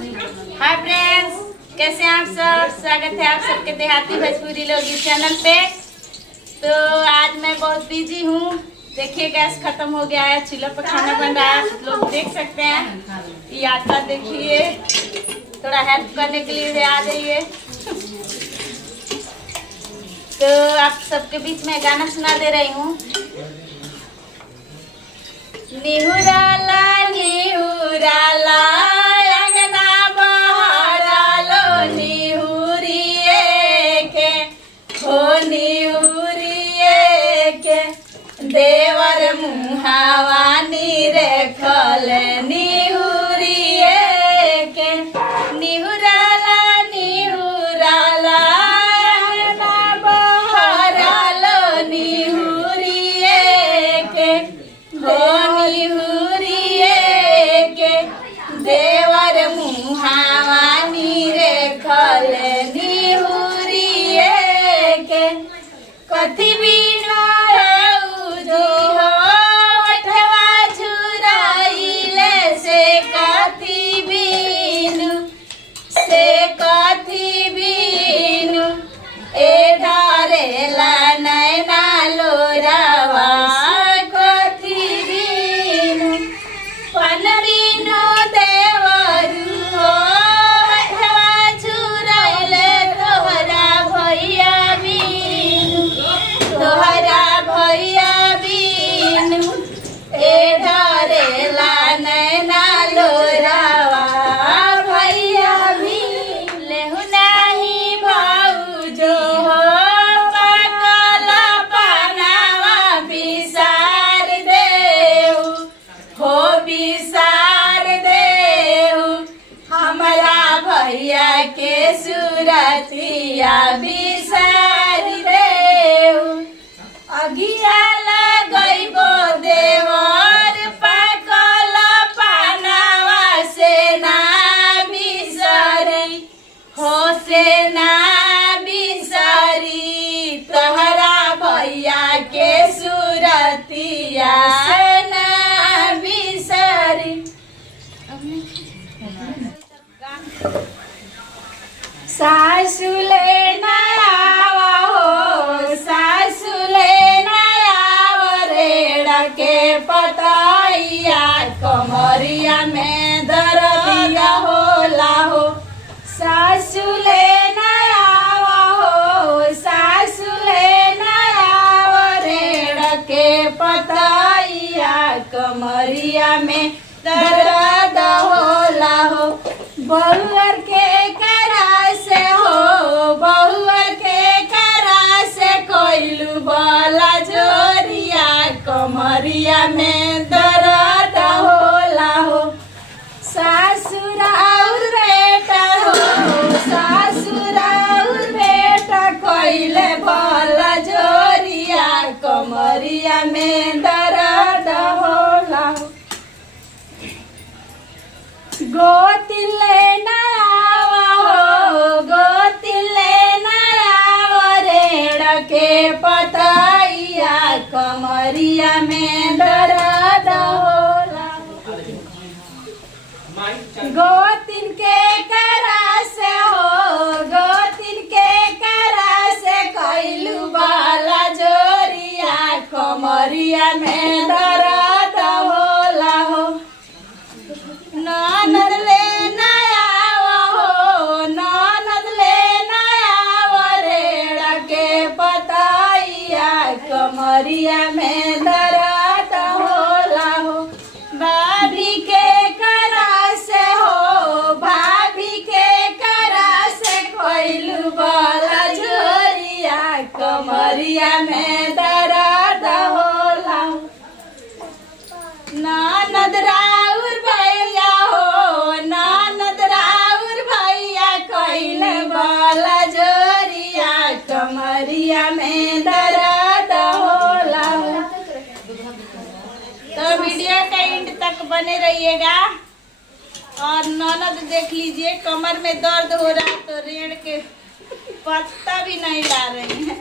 Hi friends, कैसे हैं आप सब। स्वागत है आप सबके देहाती भोजपुरी लोगी चैनल पे। तो आज मैं बहुत बिजी हूँ। देखिए गैस खत्म हो गया है, चूल्हा पर खाना बन रहा है, आप लोग देख सकते हैं। ये आटा देखिए, थोड़ा हेल्प करने के लिए आ जाइए। तो आप सबके बीच में गाना सुना दे रही हूँ। निहुराला निहुराला अंगना बहरालो निहुरिए के हो निहुरिए के देवर मुहावा निरखल निहुरिए के निहुराला निहुराला अंगना बहरालो निहुरिए के हो देवर मुहावा निरखल निहुरिए के कथी बिनु रउजी हो ओठवा झुराइले से कथी बिनु ए धरेला नैना लोरावा कथी बिनु पन बिनु देवरू हो ओठवा झुराइले तोहरा भैया बिनु ए धरेला नैना लोरावा भैया बिनु लेहु नाही भाउजो हो पाकल पनावा बिसार देहु हो बिसार देहु हमरा भैया के सुरतिया बिसार देहु अगिया लगैबो देवर पाकल पनावा से ना बिसरी हो से ना बिसरी तोहरा भैया के सुरतिया ना बिसरी। सासुले नयावा हो सासुले नयावा रेड़ा के पतैया कमरिया में दर्दिया होला हो सासुले नयावा हो सासुले नयावा रेड़ा के पतैया कमरिया में दर्द होला हो बहुअर के करा से हो बहुअर के करा से कोइलू बाला जोरिया कमरिया में दर्द होला हो सासुर और बेटा हो सासुर और बेटा कोइले बाला जोरिया कमरिया में दर्द होला हो गोतिले नयावा हो गोतिले नयावा रेड़ा के पतैया कमरिया में दर्द होला गोतिन के करा से हो गोतिन के करा से कैलू बाला जोरिया कमरिया में दर्द होला हो ननद ले नयावा हो ननद ले नयावा रेड़ा के पतैया कमरिया में दर्द होला हो भाभी के करा से हो भाभी के करा से कोइलू बाला जोरिया कमरिया में दर्द होला हो ननद राउर भैया हो ननद राउर भैया कैले बाला जोरिया कमरिया में दर्द होला हो। तो वीडियो का एंड तक बने रहिएगा और ननद देख लीजिए कमर में दर्द हो रहा है तो रेड़ के पत्ता भी नहीं ला रही है।